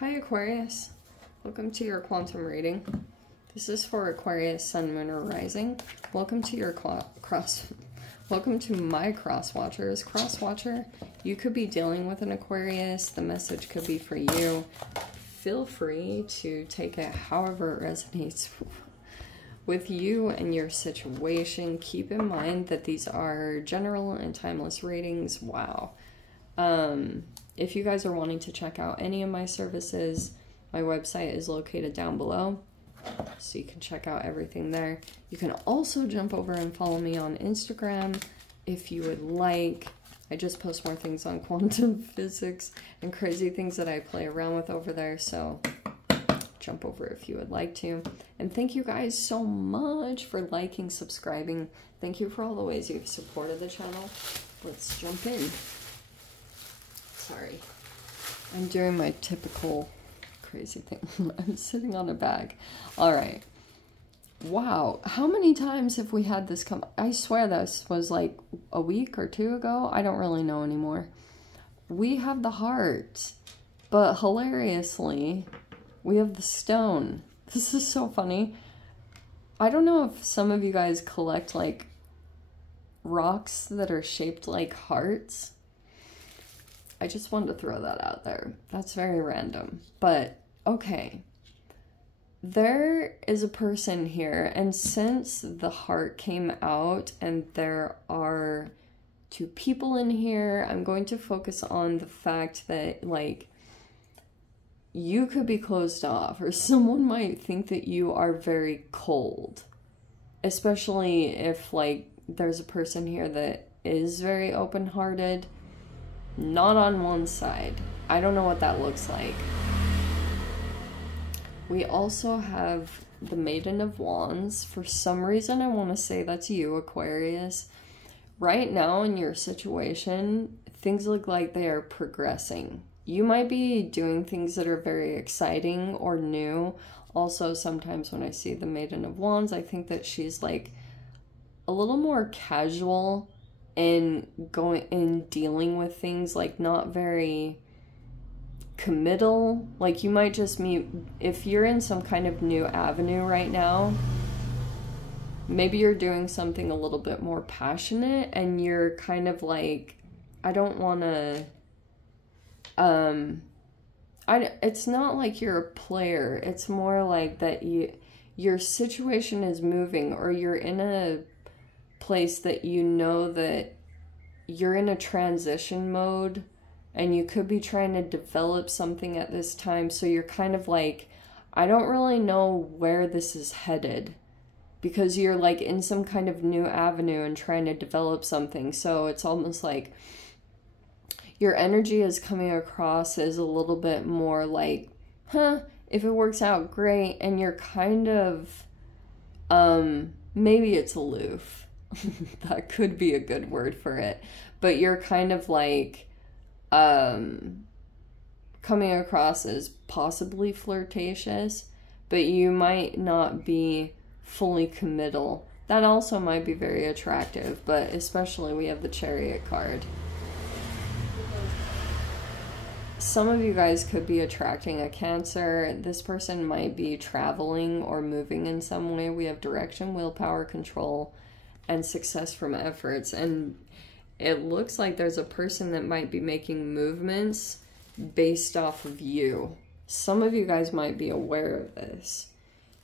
Hi Aquarius, welcome to your quantum reading. This is for Aquarius, Sun, Moon, or Rising. Welcome to your welcome to my cross watchers. Cross watcher, you could be dealing with an Aquarius. The message could be for you. Feel free to take it however it resonates with you and your situation. Keep in mind that these are general and timeless readings. Wow. If you guys are wanting to check out any of my services, my website is located down below, so you can check out everything there. You can also jump over and follow me on Instagram if you would like. I just post more things on quantum physics and crazy things that I play around with over there, so jump over if you would like to. And thank you guys so much for liking, subscribing. Thank you for all the ways you've supported the channel. Let's jump in. Sorry, I'm doing my typical crazy thing. I'm sitting on a bag. All right. Wow. How many times have we had this come? I swear this was like a week or two ago. I don't really know anymore. We have the heart, but hilariously, we have the stone. This is so funny. I don't know if some of you guys collect like rocks that are shaped like hearts. I just wanted to throw that out there. That's very random. But, okay. There is a person here, and since the heart came out and there are two people in here, I'm going to focus on the fact that, like, you could be closed off, or someone might think that you are very cold. Especially if, like, there's a person here that is very open-hearted. Not on one side. I don't know what that looks like. We also have the Maiden of Wands. For some reason, I want to say that's you, Aquarius. Right now in your situation, things look like they are progressing. You might be doing things that are very exciting or new. Also, sometimes when I see the Maiden of Wands, I think that she's like a little more casual and dealing with things, like not very committal. Like you might just meet, if you're in some kind of new avenue right now, maybe you're doing something a little bit more passionate and you're kind of like, I don't want to, it's not like you're a player. It's more like that your situation is moving, or you're in a place that you know that you're in a transition mode and you could be trying to develop something at this time. So you're kind of like, I don't really know where this is headed, because you're like in some kind of new avenue and trying to develop something. So it's almost like your energy is coming across as a little bit more like, if it works out, great. And you're kind of, maybe it's aloof. That could be a good word for it. But you're kind of like coming across as possibly flirtatious, but you might not be fully committal. That also might be very attractive, but especially we have the Chariot card. Some of you guys could be attracting a Cancer. This person might be traveling or moving in some way. We have direction, willpower, control, and success from efforts. And it looks like there's a person that might be making movements based off of you. Some of you guys might be aware of this.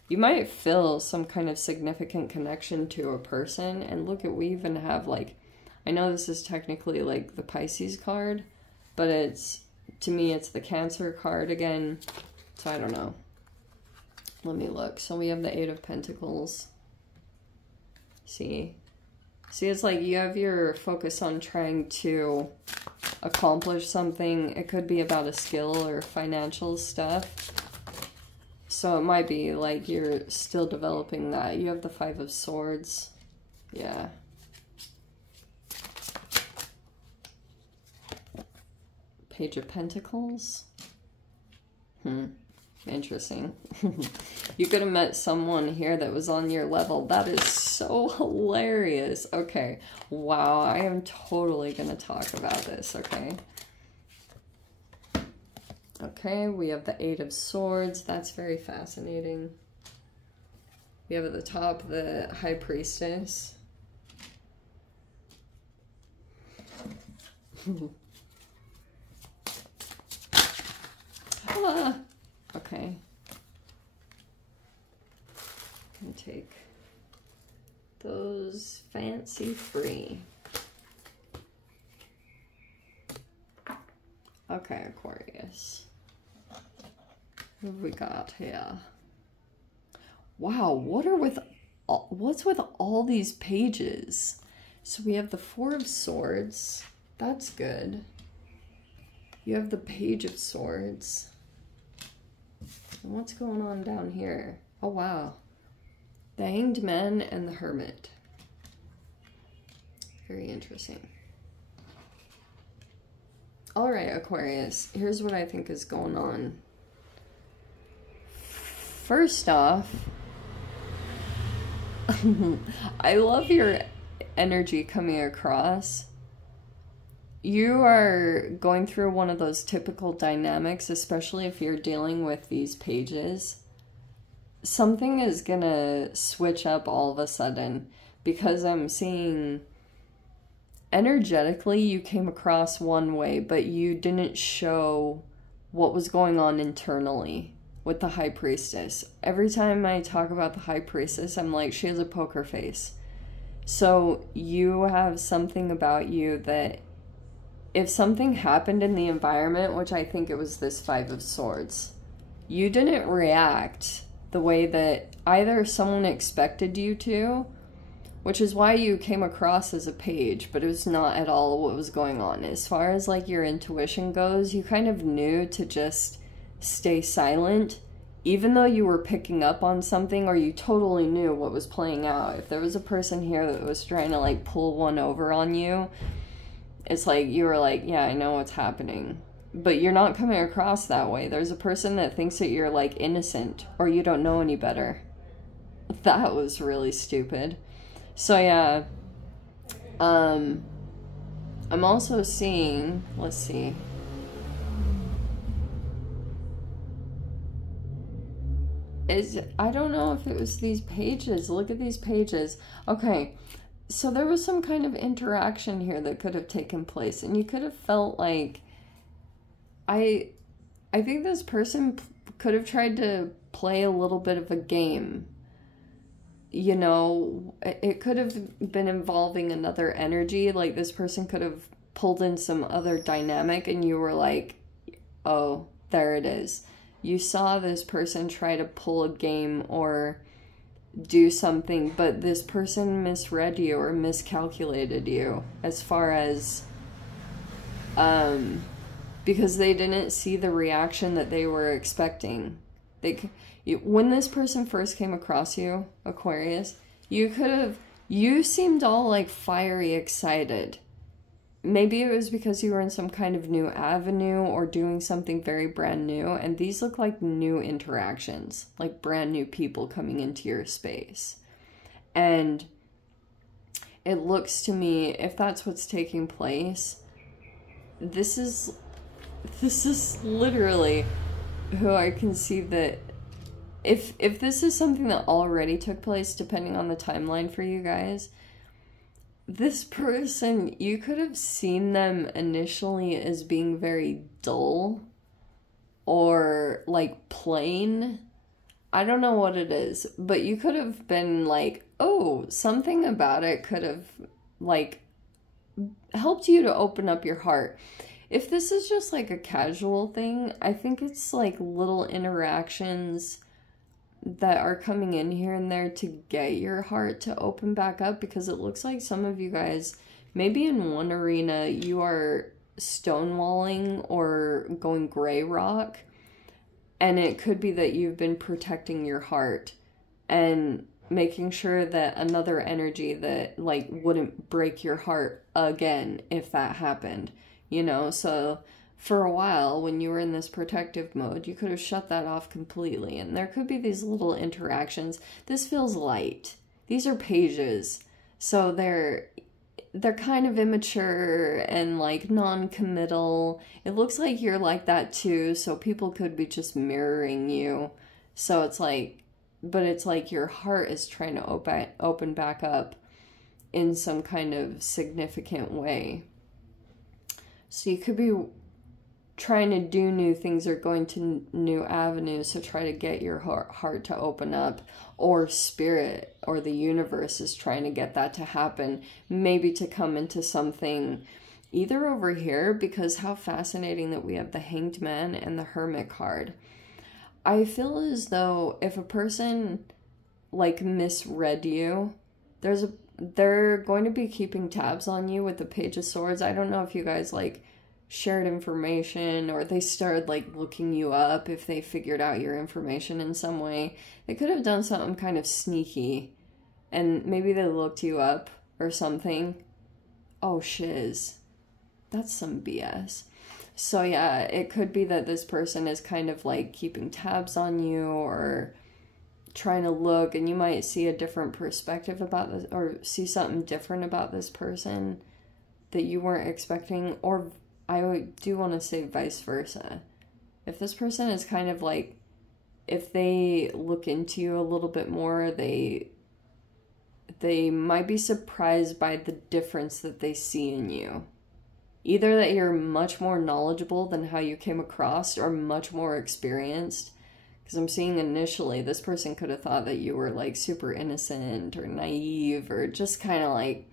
You might feel some kind of significant connection to a person. And look at, we even have like, I know this is technically like the Pisces card, but it's, to me, it's the Cancer card again. So I don't know. Let me look. So we have the Eight of Pentacles. See, it's like you have your focus on trying to accomplish something. It could be about a skill or financial stuff. So it might be like you're still developing that. You have the Five of Swords. Yeah. Page of Pentacles. Interesting. You could have met someone here that was on your level. That is so hilarious. Okay. Wow. I am totally going to talk about this. Okay. Okay, we have the Eight of Swords. That's very fascinating. We have at the top the High Priestess. Ah, okay. I'm gonna take those fancy free. Okay, Aquarius. What have we got here? Wow, what's with all these pages? So we have the Four of Swords. That's good. You have the Page of Swords. And what's going on down here? Oh, wow. The Hanged Man and the Hermit. Very interesting. All right, Aquarius. Here's what I think is going on. First off, I love your energy coming across. You are going through one of those typical dynamics, especially if you're dealing with these pages. Something is gonna switch up all of a sudden, because I'm seeing energetically you came across one way, but you didn't show what was going on internally with the High Priestess. Every time I talk about the High Priestess, I'm like, she has a poker face. So you have something about you that if something happened in the environment, which I think it was this Five of Swords, you didn't react the way that either someone expected you to, which is why you came across as a page, but it was not at all what was going on. As far as like your intuition goes, you kind of knew to just stay silent, even though you were picking up on something, or you totally knew what was playing out. If there was a person here that was trying to like pull one over on you, it's like you were like, yeah, I know what's happening. But you're not coming across that way. There's a person that thinks that you're like innocent or you don't know any better. That was really stupid. So yeah, I'm also seeing, let's see. I don't know if it was these pages. Look at these pages. Okay. So there was some kind of interaction here that could have taken place, and you could have felt like, I think this person could have tried to play a little bit of a game. You know, it could have been involving another energy. Like this person could have pulled in some other dynamic, and you were like, oh, there it is. You saw this person try to pull a game or do something, but this person misread you or miscalculated you as far as because they didn't see the reaction that they were expecting. When this person first came across you, Aquarius, you seemed all like fiery excited. Maybe it was because you were in some kind of new avenue or doing something very brand new, and these look like new interactions, like brand new people coming into your space. And it looks to me, if that's what's taking place, this is literally who I can see that if this is something that already took place, depending on the timeline for you guys, this person, you could have seen them initially as being very dull or like plain. I don't know what it is, but you could have been like, oh, something about it could have like helped you to open up your heart. If this is just like a casual thing, I think it's like little interactions that are coming in here and there to get your heart to open back up, because it looks like some of you guys, maybe in one arena, you are stonewalling or going gray rock, and it could be that you've been protecting your heart and making sure that another energy that like wouldn't break your heart again if that happened, you know. So for a while, when you were in this protective mode, you could have shut that off completely. And there could be these little interactions. This feels light. These are pages. So they're kind of immature and like non-committal. It looks like you're like that too, so people could be just mirroring you. So it's like, but it's like your heart is trying to open back up in some kind of significant way. So you could be trying to do new things or going to new avenues to try to get your heart to open up, or spirit or the universe is trying to get that to happen, maybe to come into something either over here, because how fascinating that we have the Hanged Man and the Hermit card. I feel as though if a person like misread you, they're going to be keeping tabs on you with the Page of Swords. I don't know if you guys like shared information or they started like looking you up, if they figured out your information in some way. They could have done something kind of sneaky and maybe they looked you up or something. Oh shiz, that's some BS. So yeah, it could be that this person is kind of like keeping tabs on you or trying to look, and you might see a different perspective about this or see something different about this person that you weren't expecting. Or I do want to say vice versa. If this person is kind of like, if they look into you a little bit more, they might be surprised by the difference that they see in you. Either that you're much more knowledgeable than how you came across, or much more experienced. Because I'm seeing initially, this person could have thought that you were like super innocent or naive, or just kind of like,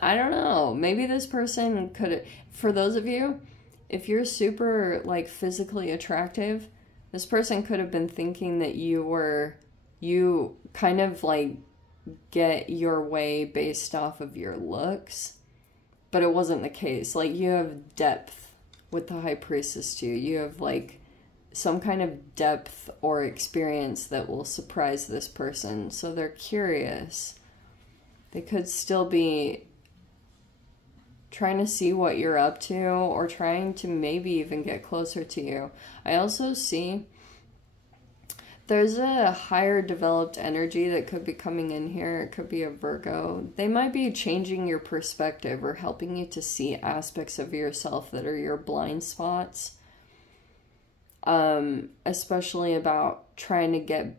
I don't know, maybe this person could, for those of you, if you're super like physically attractive, this person could have been thinking that you kind of like get your way based off of your looks, but it wasn't the case. Like, you have depth with the High Priestess too. You have like some kind of depth or experience that will surprise this person. So they're curious. They could still be trying to see what you're up to, or trying to maybe even get closer to you. I also see there's a higher developed energy that could be coming in here. It could be a Virgo. They might be changing your perspective or helping you to see aspects of yourself that are your blind spots. Especially about trying to get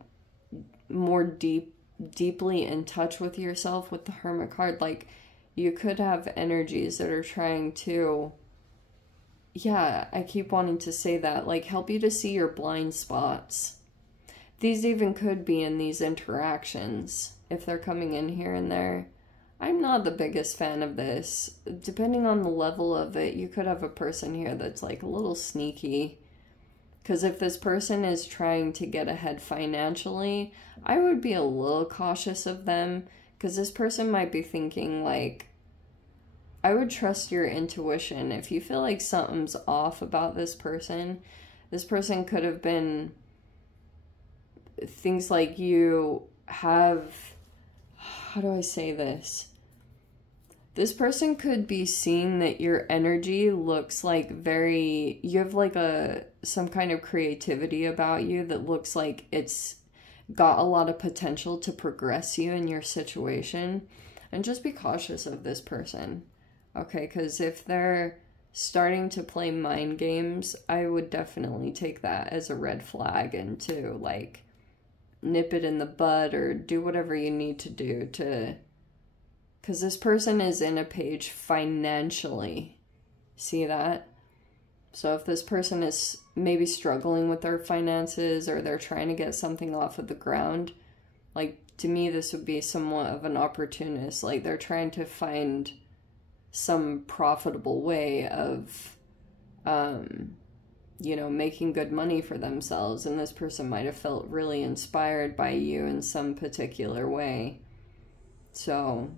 more deeply in touch with yourself with the Hermit card. Like, you could have energies that are trying to, yeah, I keep wanting to say that, like, help you to see your blind spots. These even could be in these interactions, if they're coming in here and there. I'm not the biggest fan of this. Depending on the level of it, you could have a person here that's like a little sneaky. Because if this person is trying to get ahead financially, I would be a little cautious of them. Because this person might be thinking, like, I would trust your intuition. If you feel like something's off about this person could have been things like you have, how do I say this? This person could be seeing that your energy looks like very, you have like some kind of creativity about you that looks like it's got a lot of potential to progress you in your situation. And just be cautious of this person, okay? Because if they're starting to play mind games, I would definitely take that as a red flag and to like nip it in the bud or do whatever you need to do to, because this person is in a page financially. See that? So if this person is maybe struggling with their finances, or they're trying to get something off of the ground, like, to me, this would be somewhat of an opportunist. Like, they're trying to find some profitable way of, you know, making good money for themselves. And this person might have felt really inspired by you in some particular way. So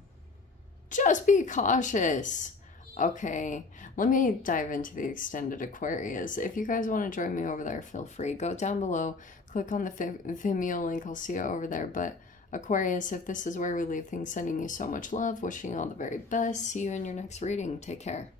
just be cautious. Okay, let me dive into the extended Aquarius. If you guys want to join me over there, feel free. Go down below, click on the Vimeo link. I'll see you over there. But Aquarius, if this is where we leave things, sending you so much love, wishing you all the very best. See you in your next reading. Take care.